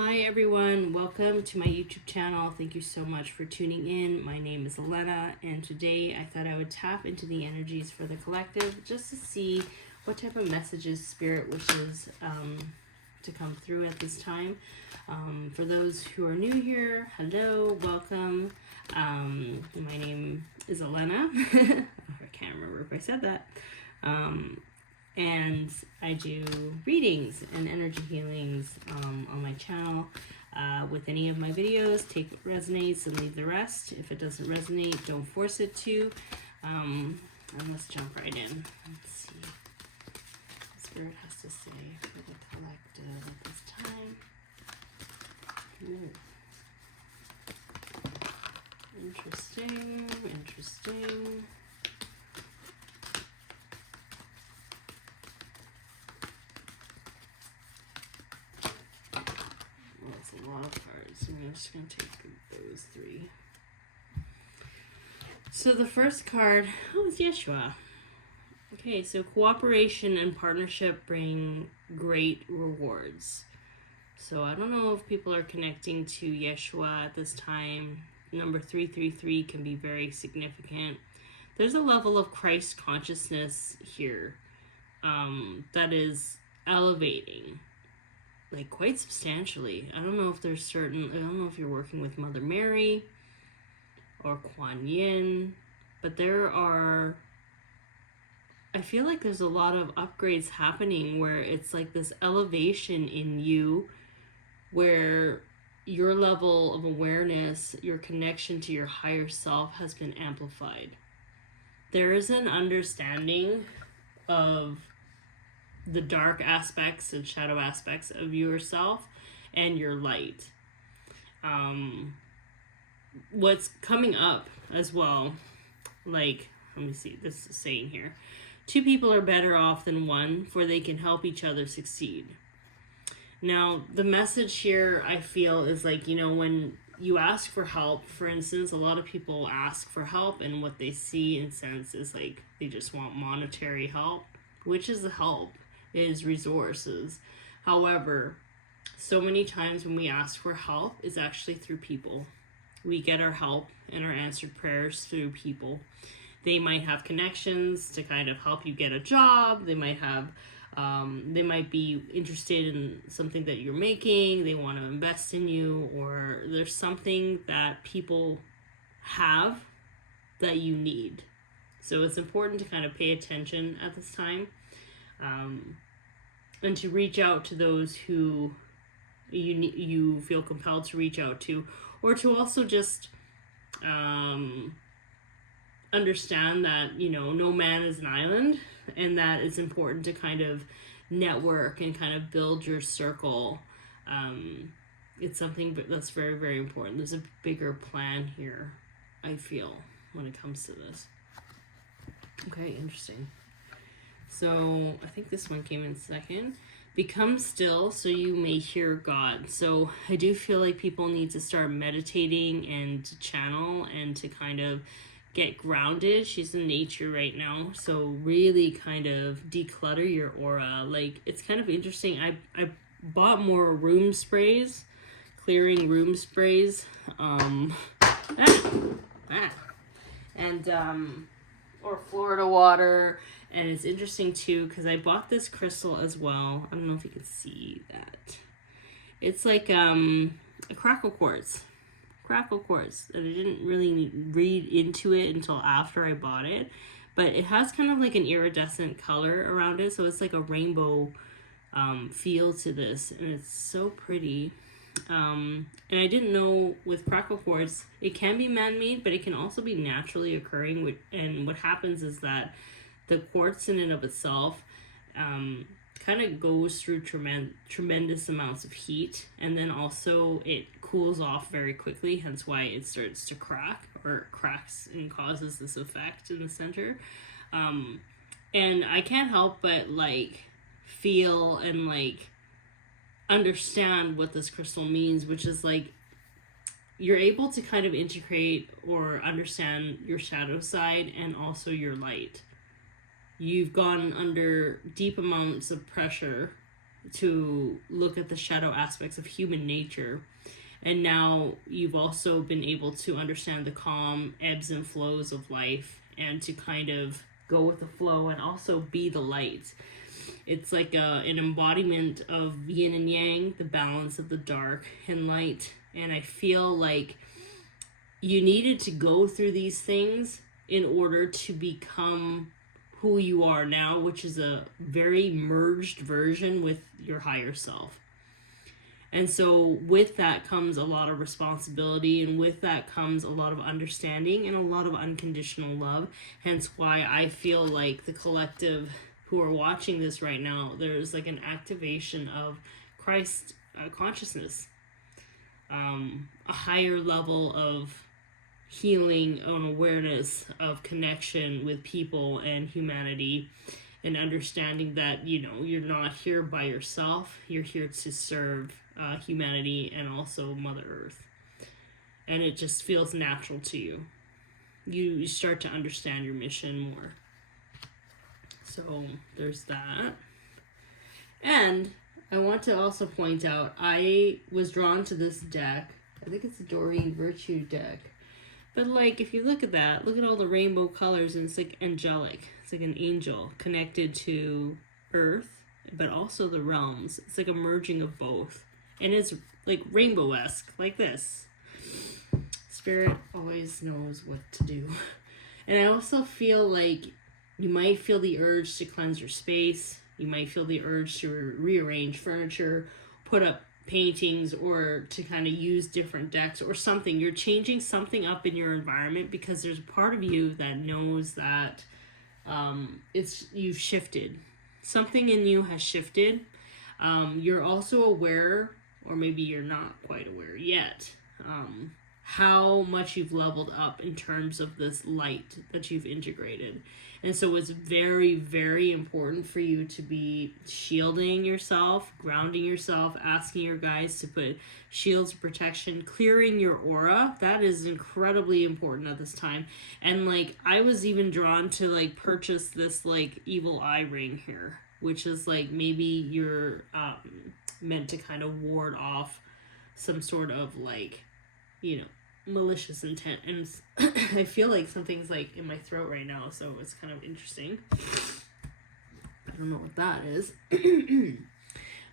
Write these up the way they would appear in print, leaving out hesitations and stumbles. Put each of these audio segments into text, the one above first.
Hi everyone, welcome to my YouTube channel. Thank you so much for tuning in. My name is Ellena, and today I thought I would tap into the energies for the collective just to see what type of messages Spirit wishes to come through at this time. For those who are new here, hello, welcome. My name is Alana. I can't remember if I said that. And I do readings and energy healings on my channel with any of my videos. Take what resonates and leave the rest. If it doesn't resonate, don't force it to. And let's jump right in. Let's see what Spirit has to say for the collective at this time. Ooh. Interesting. That's a lot of cards. I'm just going to take those three. So the first card, it's Yeshua. Okay, so cooperation and partnership bring great rewards. So I don't know if people are connecting to Yeshua at this time. Number 333 can be very significant. There's a level of Christ consciousness here that is elevating, like quite substantially. I don't know if there's I don't know if you're working with Mother Mary or Kuan Yin, but I feel like there's a lot of upgrades happening where it's like this elevation in you where your level of awareness, your connection to your higher self has been amplified. There is an understanding of the dark aspects and shadow aspects of yourself and your light. What's coming up as well, like, let me see, this is saying here, 2 people are better off than one, for they can help each other succeed. Now, the message here, I feel, is like, when you ask for help, for instance, a lot of people ask for help, and what they see and sense is like they just want monetary help, which is the help, is resources. However, so many times when we ask for help, it's actually through people. We get our help and our answered prayers through people. They might have connections to kind of help you get a job. They might have they might be interested in something that you're making. They want to invest in you, or there's something that people have that you need. So it's important to kind of pay attention at this time, and to reach out to those who you feel compelled to reach out to, or to also just understand that no man is an island, and that it's important to kind of network and kind of build your circle. It's something that's very, very important. There's a bigger plan here, I feel, when it comes to this. Okay, interesting. So I think this one came in second. Become still so you may hear God. So I do feel like people need to start meditating and to channel and to kind of get grounded. She's in nature right now, so really kind of declutter your aura. Like, it's kind of interesting. I bought more room sprays, clearing room sprays, and or Florida water. And it's interesting too because I bought this crystal as well. I don't know if you can see that. It's like a crackle quartz. And I didn't really read into it until after I bought it, but it has kind of like an iridescent color around it, so it's like a rainbow feel to this, and it's so pretty. And I didn't know with crackle quartz it can be man-made, but it can also be naturally occurring. And what happens is that the quartz in and of itself kind of goes through tremendous amounts of heat, and then also it cools off very quickly, hence why it starts to crack, or cracks and causes this effect in the center. And I can't help but like feel and like understand what this crystal means, which is like you're able to kind of integrate or understand your shadow side and also your light. You've gone under deep amounts of pressure to look at the shadow aspects of human nature. And now you've also been able to understand the calm ebbs and flows of life, and to kind of go with the flow and also be the light. It's like an embodiment of yin and yang, the balance of the dark and light. And I feel like you needed to go through these things in order to become who you are now, which is a very merged version with your higher self. And so with that comes a lot of responsibility, and with that comes a lot of understanding and a lot of unconditional love. Hence why I feel like the collective who are watching this right now, there's like an activation of Christ consciousness, a higher level of healing and awareness of connection with people and humanity, and understanding that, you know, you're not here by yourself. You're here to serve humanity and also Mother Earth. And it just feels natural to you. You start to understand your mission more. So there's that. And I want to also point out, I was drawn to this deck. I think it's a Doreen Virtue deck. But like, if you look at that, look at all the rainbow colors, and it's like angelic. It's like an angel connected to Earth, but also the realms. It's like a merging of both. And it's like rainbow-esque, like this. Spirit always knows what to do. And I also feel like you might feel the urge to cleanse your space. You might feel the urge to rearrange furniture, put up paintings, or to kind of use different decks or something. You're changing something up in your environment because there's a part of you that knows that you've shifted. Something in you has shifted. You're also aware, or maybe you're not quite aware yet, how much you've leveled up in terms of this light that you've integrated. And so it's very, very important for you to be shielding yourself, grounding yourself, asking your guides to put shields of protection, clearing your aura. That is incredibly important at this time. And like, I was even drawn to like purchase this like evil eye ring here, which is like maybe you're meant to kind of ward off some sort of like, you know, malicious intent. And I feel like something's like in my throat right now, so it's kind of interesting. I don't know what that is.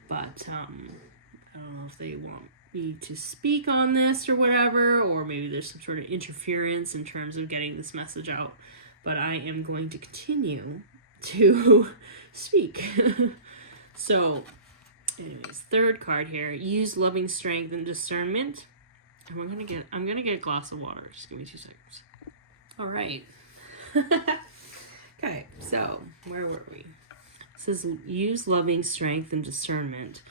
But I don't know if they want me to speak on this or whatever, or maybe there's some sort of interference in terms of getting this message out. But I am going to continue to speak. So anyways, third card here, use loving strength and discernment. And I'm gonna get a glass of water. Just give me 2 seconds. All right. Okay, so where were we? It says use loving strength and discernment.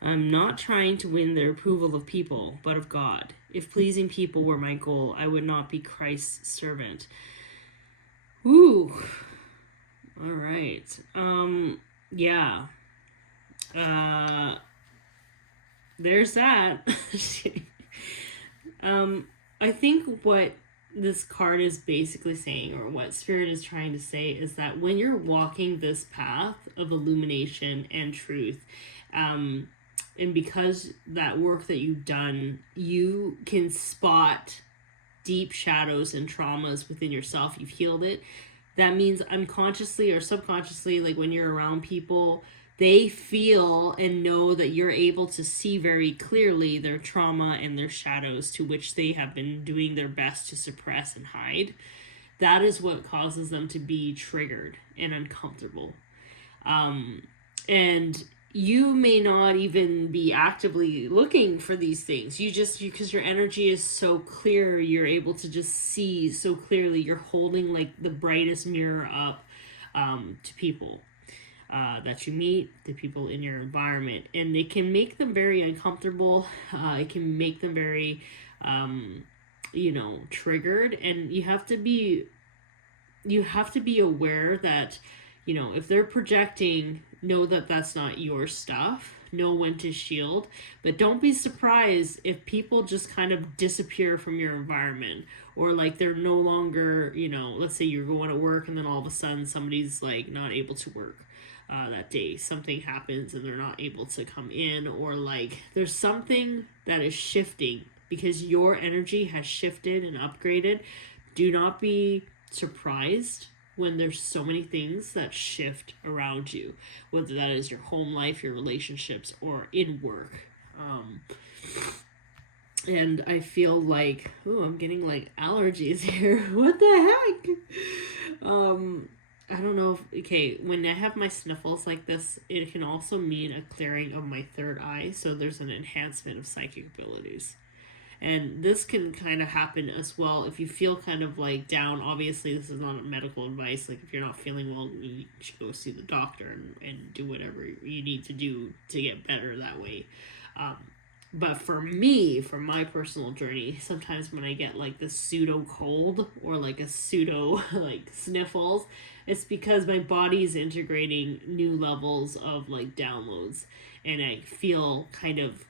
I'm not trying to win the approval of people, but of God. If pleasing people were my goal, I would not be Christ's servant. Ooh. All right. Yeah. There's that. I think what this card is basically saying, or what Spirit is trying to say, is that when you're walking this path of illumination and truth, and because that work that you've done, you can spot deep shadows and traumas within yourself. You've healed it. That means unconsciously or subconsciously, like when you're around people, they feel and know that you're able to see very clearly their trauma and their shadows, to which they have been doing their best to suppress and hide. That is what causes them to be triggered and uncomfortable. And you may not even be actively looking for these things. Because your energy is so clear, you're able to just see so clearly. You're holding like the brightest mirror up to people that you meet, the people in your environment, and it can make them very uncomfortable. It can make them very, triggered, and you have to be aware that, if they're projecting, know that that's not your stuff. Know when to shield, but don't be surprised if people just kind of disappear from your environment, or like they're no longer, let's say you're going to work and then all of a sudden somebody's like not able to work. that day. Something happens and they're not able to come in, or like there's something that is shifting because your energy has shifted and upgraded. Do not be surprised when there's so many things that shift around you, whether that is your home life, your relationships, or in work. And I feel like, I'm getting like allergies here. What the heck? I don't know when I have my sniffles like this, it can also mean a clearing of my third eye. So there's an enhancement of psychic abilities. And this can kind of happen as well if you feel kind of like down. Obviously, this is not medical advice. Like if you're not feeling well, you should go see the doctor and do whatever you need to do to get better that way. But for me, for my personal journey, sometimes when I get like the pseudo cold or like a pseudo like sniffles, it's because my body is integrating new levels of like downloads, and I feel kind of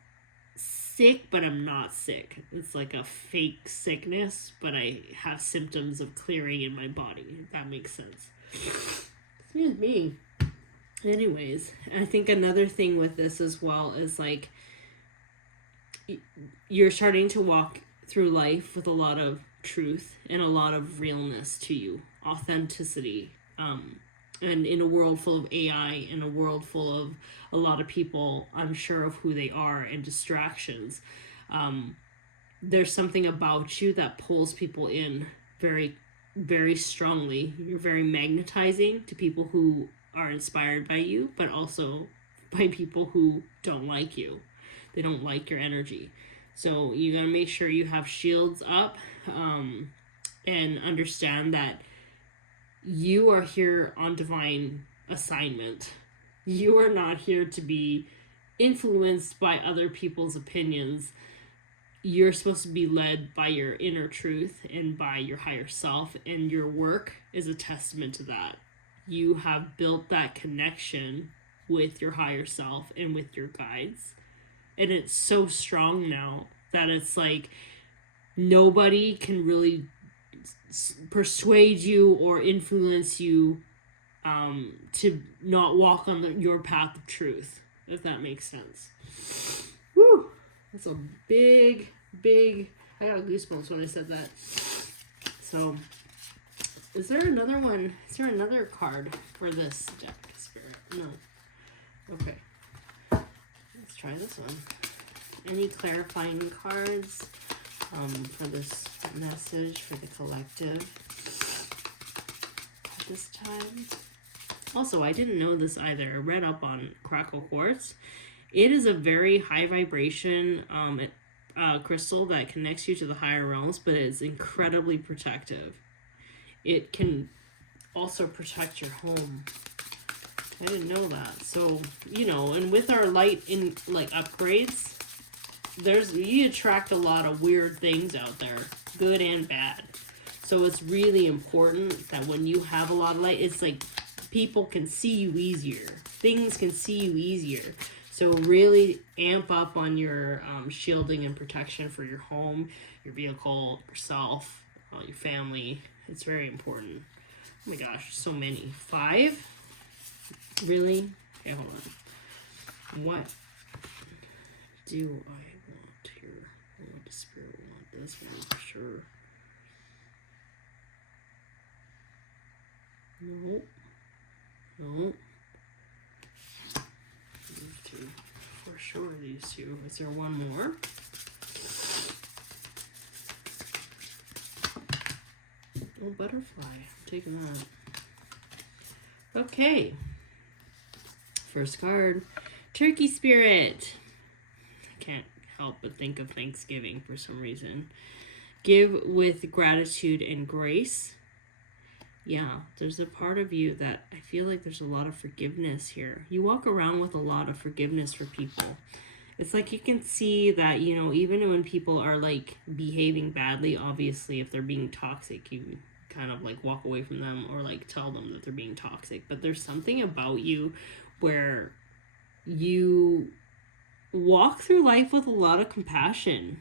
sick, but I'm not sick. It's like a fake sickness, but I have symptoms of clearing in my body, if that makes sense. Excuse me. Anyways, I think another thing with this as well is like you're starting to walk through life with a lot of truth and a lot of realness to you, authenticity. And in a world full of AI, in a world full of a lot of people unsure of who they are and distractions, there's something about you that pulls people in very, very strongly. You're very magnetizing to people who are inspired by you, but also by people who don't like you. They don't like your energy. So you gotta make sure you have shields up, and understand that you are here on divine assignment. You are not here to be influenced by other people's opinions. You're supposed to be led by your inner truth and by your higher self, and your work is a testament to that. You have built that connection with your higher self and with your guides, and it's so strong now that it's like nobody can really persuade you or influence you to not walk on your path of truth, if that makes sense. Woo! That's a big I got goosebumps when I said that. So is there another one? Is there another card for this deck, Spirit? No. Okay, let's try this one. Any clarifying cards for this message for the collective at this time? Also, I didn't know this either. I read up on Crackle Quartz. It is a very high vibration crystal that connects you to the higher realms, but it's incredibly protective. It can also protect your home. I didn't know that. So, and with our light in like upgrades, you attract a lot of weird things out there, good and bad. So it's really important that when you have a lot of light, it's like people can see you easier. Things can see you easier. So really amp up on your shielding and protection for your home, your vehicle, yourself, your family. It's very important. Oh my gosh, so many. 5? Really? Okay, hold on. What do I want here? What does Spirit want? This one for sure. No. These two. For sure, these two. Is there one more? Oh, butterfly. I'm taking that. Okay. First card. Turkey Spirit. I can't help but think of Thanksgiving for some reason. Give with gratitude and grace. Yeah, there's a part of you that I feel like there's a lot of forgiveness here. You walk around with a lot of forgiveness for people. It's like you can see that, even when people are like behaving badly, obviously if they're being toxic, you kind of like walk away from them or like tell them that they're being toxic. But there's something about you where you walk through life with a lot of compassion.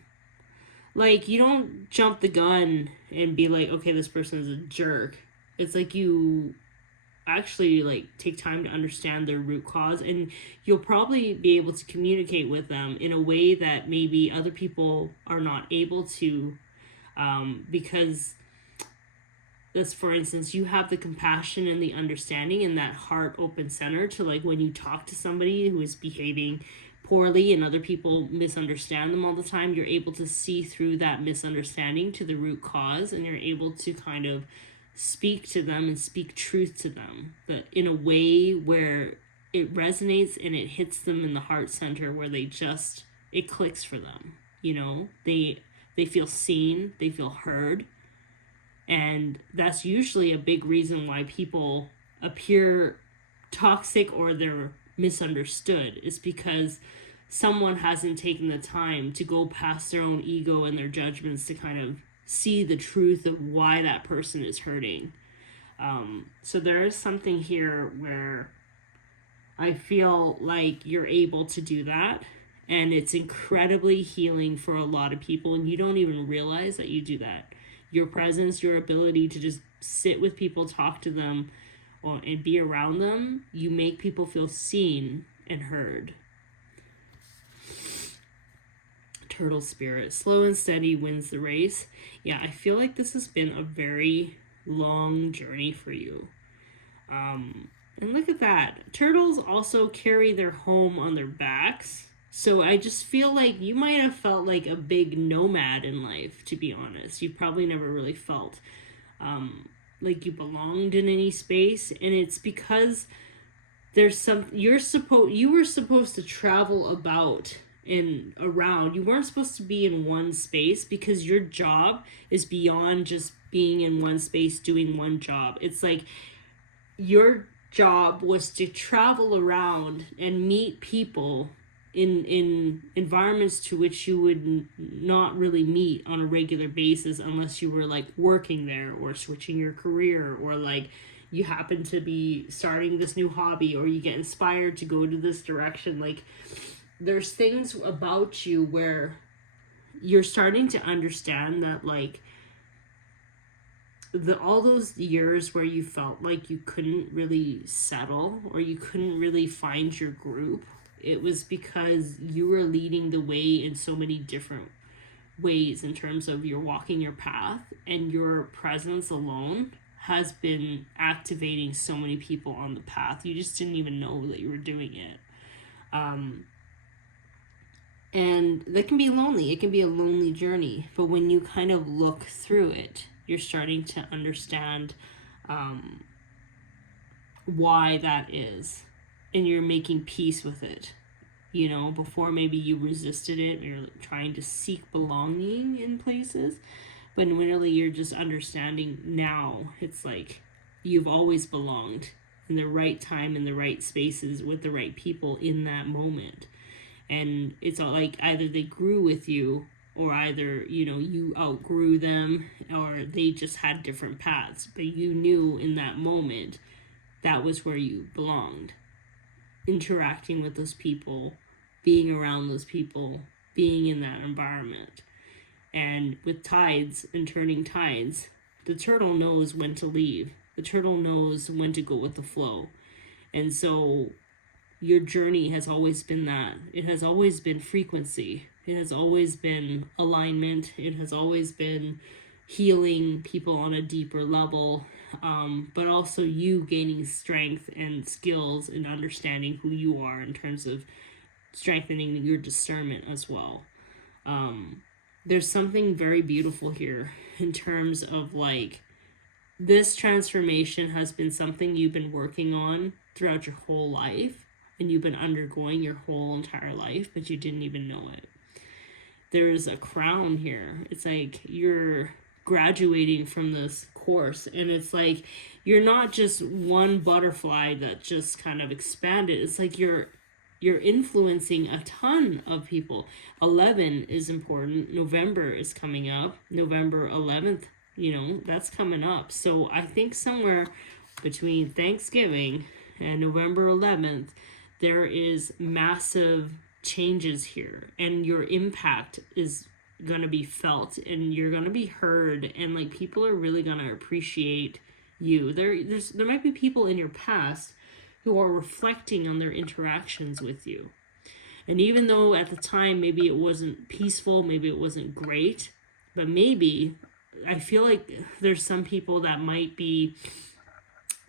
Like you don't jump the gun and be like, okay, this person is a jerk. It's like actually like take time to understand their root cause, and you'll probably be able to communicate with them in a way that maybe other people are not able to, because this, for instance, you have the compassion and the understanding and that heart open center to, like, when you talk to somebody who is behaving poorly and other people misunderstand them all the time, you're able to see through that misunderstanding to the root cause, and you're able to kind of speak to them and speak truth to them, but in a way where it resonates and it hits them in the heart center, where it clicks for them. They feel seen, they feel heard. And that's usually a big reason why people appear toxic or they're misunderstood, is because someone hasn't taken the time to go past their own ego and their judgments to kind of see the truth of why that person is hurting. So there is something here where I feel like you're able to do that, and it's incredibly healing for a lot of people, and you don't even realize that you do that. Your presence, your ability to just sit with people, talk to them, and be around them, you make people feel seen and heard. Turtle spirit, slow and steady wins the race. Yeah, I feel like this has been a very long journey for you. And look at that. Turtles also carry their home on their backs. So I just feel like you might have felt like a big nomad in life, to be honest. You probably never really felt like you belonged in any space. And it's because you were supposed to travel about and around. You weren't supposed to be in one space, because your job is beyond just being in one space doing one job. It's like your job was to travel around and meet people in environments to which you would not really meet on a regular basis unless you were like working there or switching your career, or like you happen to be starting this new hobby, or you get inspired to go to this direction. Like, there's things about you where you're starting to understand that, like, all those years where you felt like you couldn't really settle or you couldn't really find your group, it was because you were leading the way in so many different ways in terms of you're walking your path, and your presence alone has been activating so many people on the path. You just didn't even know that you were doing it. And that can be lonely. It can be a lonely journey. But when you kind of look through it, you're starting to understand why that is. And you're making peace with it. Before maybe you resisted it, you're trying to seek belonging in places. But really, you're just understanding now. It's like you've always belonged in the right time, in the right spaces, with the right people in that moment. And it's all like either they grew with you, or either, you outgrew them, or they just had different paths. But you knew in that moment that was where you belonged. Interacting with those people, being around those people, being in that environment. And with tides and turning tides, the turtle knows when to leave. The turtle knows when to go with the flow. And so your journey has always been that. It has always been frequency. It has always been alignment. It has always been healing people on a deeper level, but also you gaining strength and skills and understanding who you are in terms of strengthening your discernment as well. There's something very beautiful here in terms of, like, this transformation has been something you've been working on throughout your whole life, and you've been undergoing your whole entire life, but you didn't even know it. There's a crown here. It's like you're graduating from this course, and it's like you're not just one butterfly that just kind of expanded. It's like you're influencing a ton of people. 11 is important. November is coming up. November 11th, that's coming up. So I think somewhere between Thanksgiving and November 11th, there is massive changes here, and your impact is going to be felt, and you're going to be heard, and like people are really going to appreciate you. There might be people in your past who are reflecting on their interactions with you. And even though at the time maybe it wasn't peaceful, maybe it wasn't great, but maybe I feel like there's some people that might be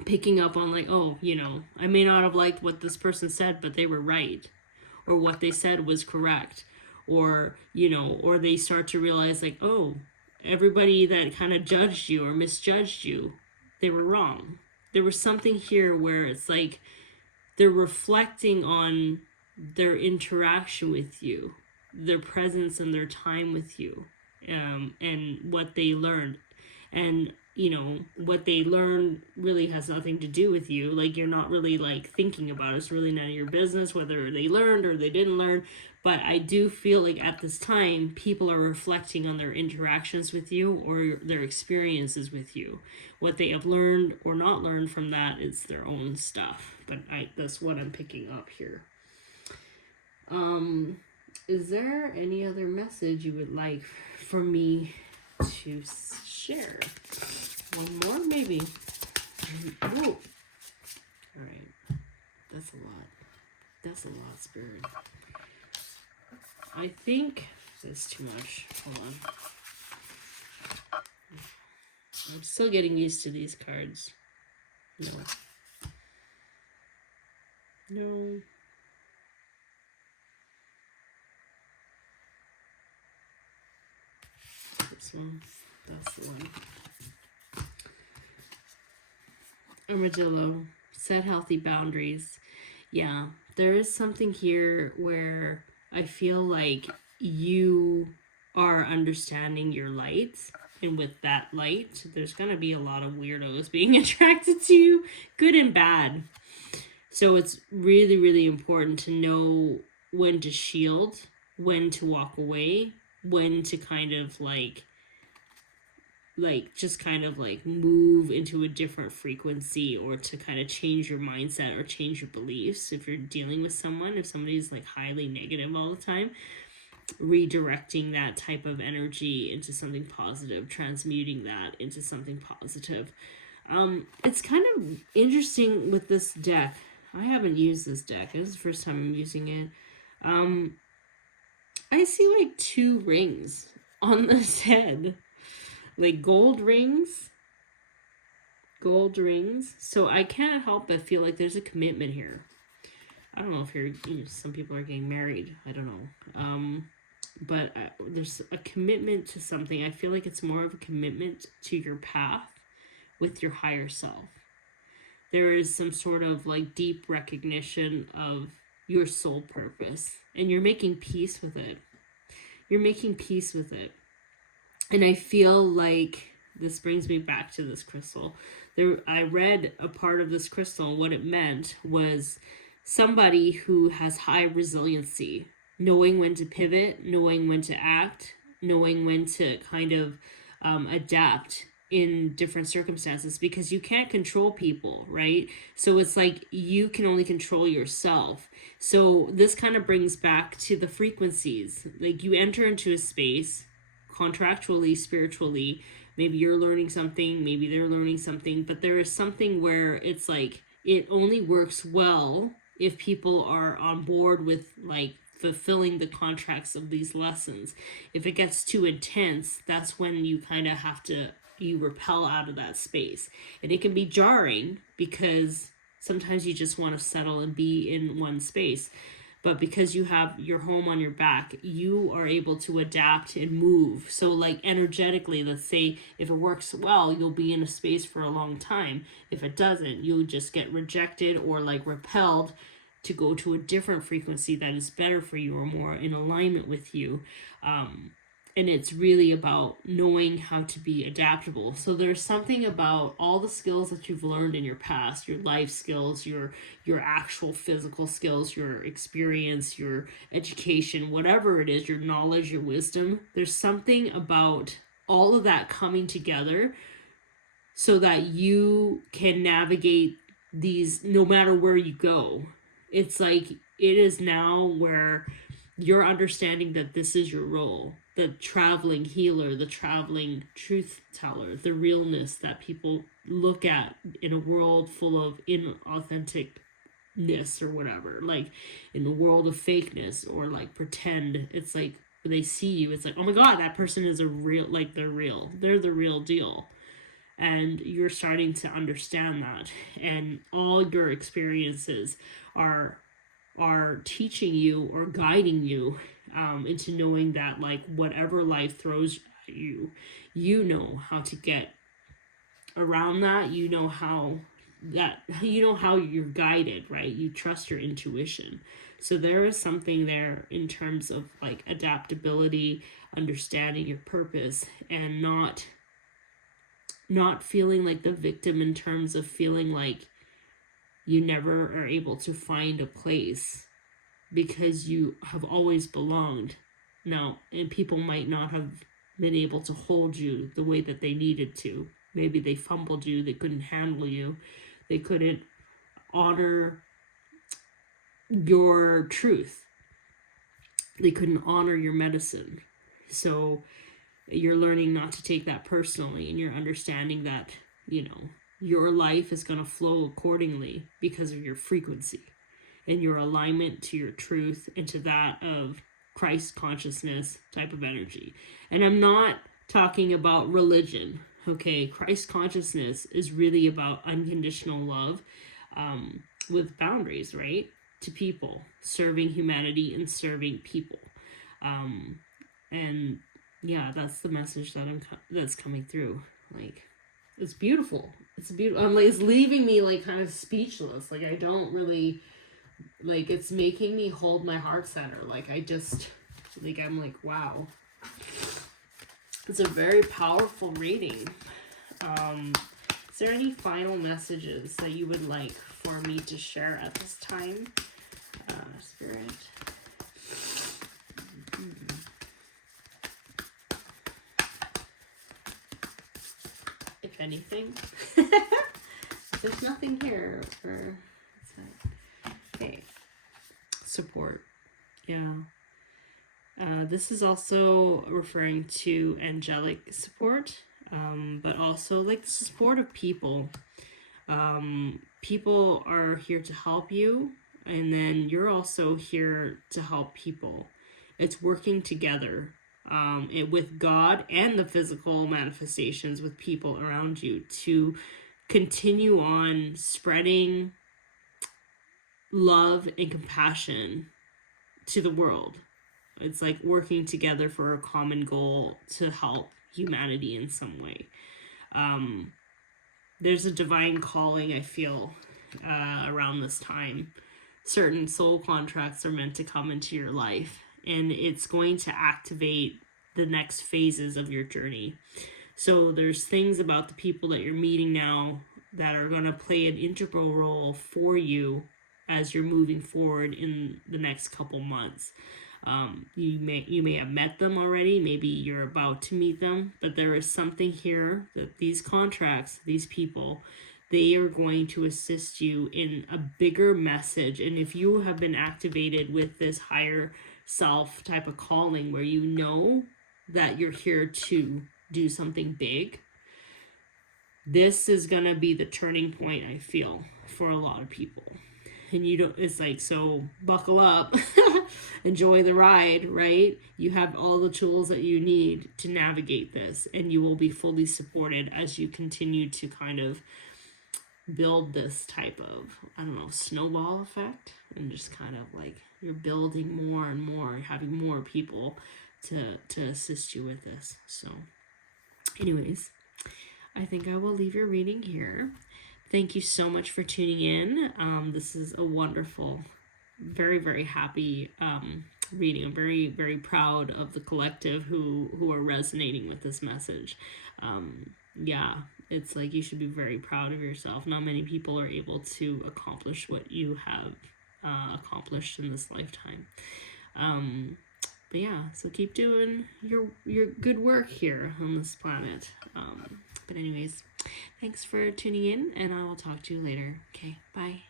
picking up on like, oh, you know, I may not have liked what this person said, but they were right. Or what they said was correct. Or, you know, or they start to realize like, oh, everybody that kind of judged you or misjudged you, they were wrong. There was something here where it's like they're reflecting on their interaction with you, their presence and their time with you, and what they learned. And, you know, what they learned really has nothing to do with you. Like, you're not really, like, thinking about it. It's really none of your business whether they learned or they didn't learn. But I do feel like at this time, people are reflecting on their interactions with you or their experiences with you. What they have learned or not learned from that is their own stuff. But that's what I'm picking up here. Is there any other message you would like for me to share? One more, maybe. Whoa. All right. That's a lot. That's a lot, Spirit. I think that's too much. Hold on. I'm still getting used to these cards. No. No. This one. That's the one. Armadillo. Set healthy boundaries. Yeah. There is something here where I feel like you are understanding your light. And with that light, there's going to be a lot of weirdos being attracted to you, good and bad. So it's really, really important to know when to shield, when to walk away, when to kind of like just kind of like move into a different frequency, or to kind of change your mindset or change your beliefs. If you're dealing with someone, if somebody's like highly negative all the time, redirecting that type of energy into something positive, transmuting that into something positive. It's kind of interesting with this deck. I haven't used this deck. This is the first time I'm using it. I see like 2 rings on this head. Like gold rings. So I can't help but feel like there's a commitment here. I don't know if some people are getting married. I don't know. But there's a commitment to something. I feel like it's more of a commitment to your path with your higher self. There is some sort of like deep recognition of your soul purpose, and you're making peace with it. And I feel like this brings me back to this crystal. I read a part of this crystal, and what it meant was somebody who has high resiliency, knowing when to pivot, knowing when to act, knowing when to kind of adapt in different circumstances, because you can't control people, right? So it's like you can only control yourself. So this kind of brings back to the frequencies. Like you enter into a space contractually, spiritually, maybe you're learning something, maybe they're learning something, but there is something where it's like it only works well if people are on board with like fulfilling the contracts of these lessons. If it gets too intense, that's when you kind of have to repel out of that space. And it can be jarring because sometimes you just want to settle and be in one space. But because you have your home on your back, you are able to adapt and move. So like energetically, let's say if it works well, you'll be in a space for a long time. If it doesn't, you'll just get rejected or like repelled to go to a different frequency that is better for you or more in alignment with you. And it's really about knowing how to be adaptable. So there's something about all the skills that you've learned in your past, your life skills, your actual physical skills, your experience, your education, whatever it is, your knowledge, your wisdom. There's something about all of that coming together so that you can navigate these no matter where you go. It's like it is now where you're understanding that this is your role. The traveling healer, the traveling truth teller, the realness that people look at in a world full of inauthenticness or whatever, like in the world of fakeness or like pretend. It's like when they see you, it's like, oh my god, that person is a real, like they're the real deal. And you're starting to understand that, and all your experiences are teaching you or guiding you into knowing that, like, whatever life throws at you, you know how to get around that. You know how you're guided, right? You trust your intuition. So there is something there in terms of like adaptability, understanding your purpose, and not feeling like the victim in terms of feeling like you never are able to find a place because you have always belonged. Now, and people might not have been able to hold you the way that they needed to. Maybe they fumbled you, they couldn't handle you, they couldn't honor your truth, they couldn't honor your medicine. So you're learning not to take that personally, and you're understanding that, you know, your life is going to flow accordingly because of your frequency and your alignment to your truth and to that of Christ consciousness type of energy. And I'm not talking about religion, okay? Christ consciousness is really about unconditional love with boundaries, right? To people, serving humanity and serving people. And yeah, that's the message that that's coming through. Like, it's beautiful. It's beautiful. Like, it's leaving me like kind of speechless. Like, I don't really, like, it's making me hold my heart center. Like, I'm like, wow. It's a very powerful reading. Is there any final messages that you would like for me to share at this time? Spirit. If anything. There's nothing here for... Okay. Support. Yeah. This is also referring to angelic support, but also like the support of people. People are here to help you, and then you're also here to help people. It's working together with God and the physical manifestations with people around you to continue on spreading love and compassion to the world. It's like working together for a common goal to help humanity in some way. There's a divine calling, I feel, around this time. Certain soul contracts are meant to come into your life, and it's going to activate the next phases of your journey. So there's things about the people that you're meeting now that are going to play an integral role for you as you're moving forward in the next couple months. You may have met them already, maybe you're about to meet them, but there is something here that these contracts, these people, they are going to assist you in a bigger message. And if you have been activated with this higher self type of calling where you know that you're here to do something big, this is going to be the turning point, I feel, for a lot of people. And you don't, it's like, so buckle up, enjoy the ride, right? You have all the tools that you need to navigate this, and you will be fully supported as you continue to kind of build this type of, I don't know, snowball effect, and just kind of like you're building more and more, having more people to assist you with this. So anyways, I think I will leave your reading here. Thank you so much for tuning in. This is a wonderful, very, very happy reading. I'm very, very proud of the collective who are resonating with this message. Yeah, it's like you should be very proud of yourself. Not many people are able to accomplish what you have accomplished in this lifetime. But yeah, so keep doing your good work here on this planet. But anyways, thanks for tuning in, and I will talk to you later. Okay, bye.